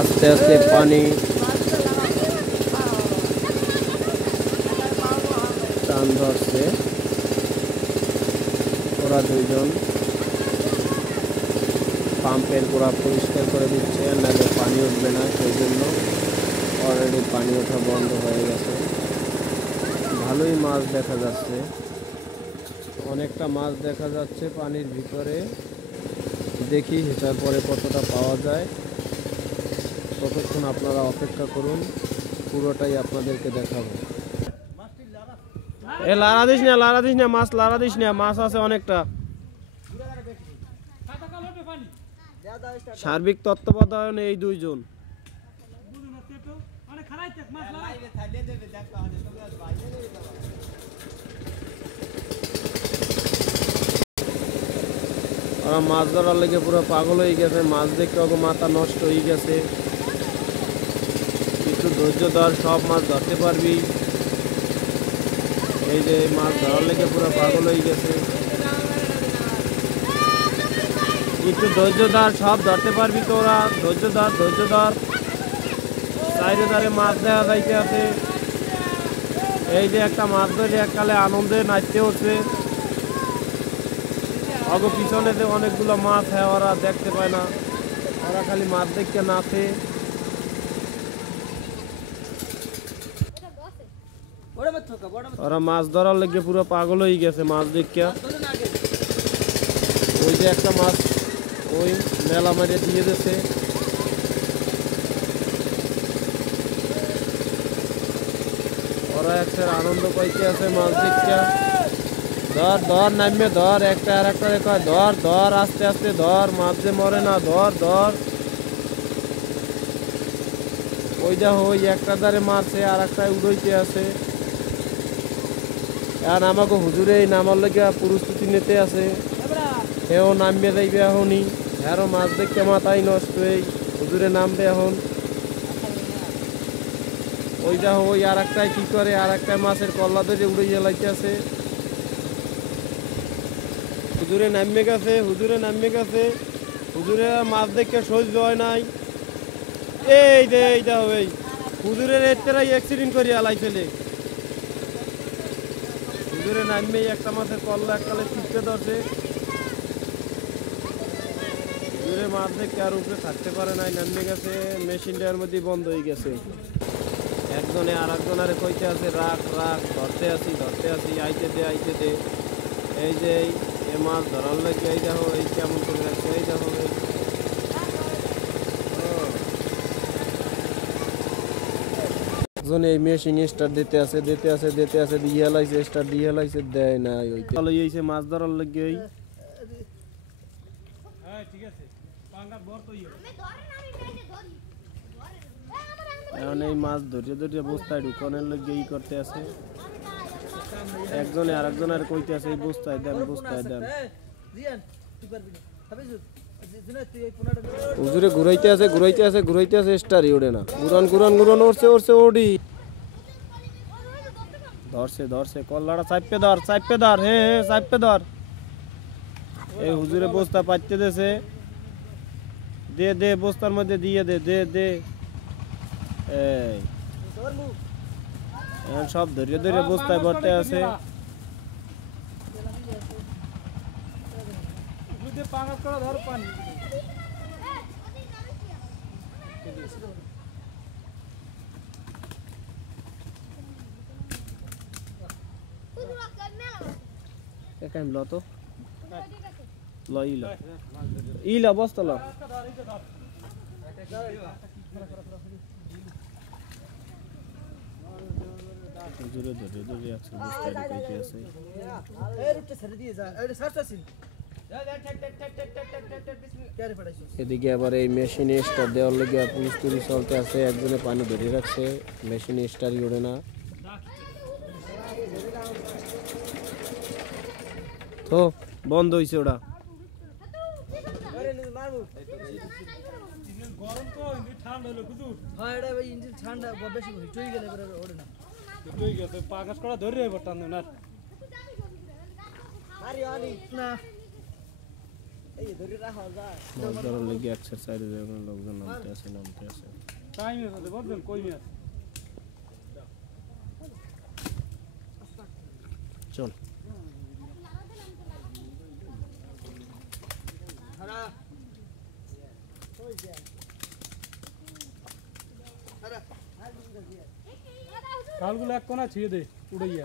আস্তে আস্তে পানি টান ধরছে। ওরা দুইজন পাম্পের গোড়া পরিষ্কার করে দিচ্ছে, নাহলে পানি উঠবে না। সেই জন্য অলরেডি পানি ওঠা বন্ধ হয়ে গেছে। ভালোই মাছ দেখা যাচ্ছে, অনেকটা মাছ দেখা যাচ্ছে পানির ভিতরে। দেখি হিসাব পরে কতটা পাওয়া যায়। ততক্ষণ আপনারা অপেক্ষা করুন, পুরোটাই আপনাদেরকে দেখাবো। এ লারা দিস না মাছ, লারা দিস না, মাছ আছে অনেকটা। সার্বিক তত্ত্বাবধানে এই দুইজন। ওরা মাছ ধরার লেগে পুরো পাগল হয়ে গেছে, মাছ দেখে ওকে মাথা নষ্ট হয়ে গেছে। একটু ধৈর্য ধর, সব মাছ ধরতে পারবি। এই যে মাছ ধরার লেগে পুরো পাগল হয়ে গেছে। একটু ধৈর্য ধর, সব ধরতে পারবি তো। ওরা ধৈর্য ধর, ধৈর্য ধর। সাইডে ধারে মাছ দেখা যাইতে আছে। এই যে একটা মাছ ধরে এককালে আনন্দে নাচতে হচ্ছে। অগ পিছনে যে অনেকগুলো মাছ, হ্যাঁ ওরা দেখতে পায় না, ওরা খালি মাছ দেখতে নাচে। ওরা মাছ ধরার লেগে পুরো পাগল হয়ে গেছে মাছ দেখে। ওই যে একটা মাছ ওই মেলা মারিয়ে দিয়ে দিয়েছে। ওরা একটা আনন্দ পাইতে আছে মাছ দেখে। ধর ধর নামবে, ধর একটা আর একটা রেখা, ধর ধর আস্তে আস্তে ধর, মাছ যে মরে না, ধর ধর। ওই দেখো ওই একটা ধারে মারছে, আর একটা উড়াইতে আছে। আর আমাকে হুজুরে নামার লেগে প্রস্তুতি নিতে আছে। এও নামবে যাইবে এখনই, আরো মাছ দেখতে মাথায় নষ্ট হয়ে হুজুরে নামবে এখন। ওই দেখো ওই আর একটাই কি করে, আর একটা মাছের কল্লা ধরে উড়াইয়া লাইতে আছে। হুজুরে নামবে গেছে, হুজুরে নামবে গেছে। হুজুরে মাছ দেখে সহ্য হয় নাই। এই দেখো এই হুজুরের এতেরাই অ্যাক্সিডেন্ট করিয়া লাইছিলে। হুজুরে নামবেই একটা মাছের কল্লা এককালে চিপকে ধরছে। হুজুরে মাছ দেখে আর উপরে থাকতে পারে নাই, নামবে গেছে। মেশিনটার মধ্যে বন্ধ হয়ে গেছে। একজনে আর একজনারে কইতে আছে রাখ রাখ, ধরতে আসি, আইতে দে। এই যে এই মাছ ধরার লাগে এই দেখো এই কেমন করে রাখছে, এই দেখো একজন এই মেশিন স্টার্ট দিতে আছে দিয়ে লাইছে, স্টার্ট দিয়ে লাইছে, দেয় না। ওই ভালো হইছে মাছ ধরার লাগে। ওই ঠিক আছে এখন এই মাছ ধরিয়ে বস্তায় ঢুকানোর লাগে ই করতে আছে। একজনে আর একজনের কইতে আছে এই বস্তায় দেন। হুজুরে ঘুরাইতে আছে স্টারই ওঠে না। ঘুরান উঠছে ওডি। ধরছে কল্লাটা চাপে ধর হ্যাঁ চাপে ধর। এই হুজুরে বস্তা পাইতে দেছে, দে বস্তার মধ্যে দিয়ে দে। এই এখন সব ধরে বস্তায় ভরতে আছে। তো ইলা বস্তা ল হুজুরে ধরে আছে বস্তায় ঢুকাইতে আছে। এদিকে আবার এই মেশিনে স্টার দেওয়ার লেগে পুলিশ চলতে আছে। একজনে পানি ধরে রাখছে, মেশিনে স্টারই ওঠে না। তো বন্ধ হয়েছে ওটা। মাছ ধরার লেগে এক্সারসাইজ লোকজন নামতে আছে টাইম আছে বুঝছেন কই মাছ চল কালগুলো এক কোনা ছিঁড়ে দে উড়াইয়া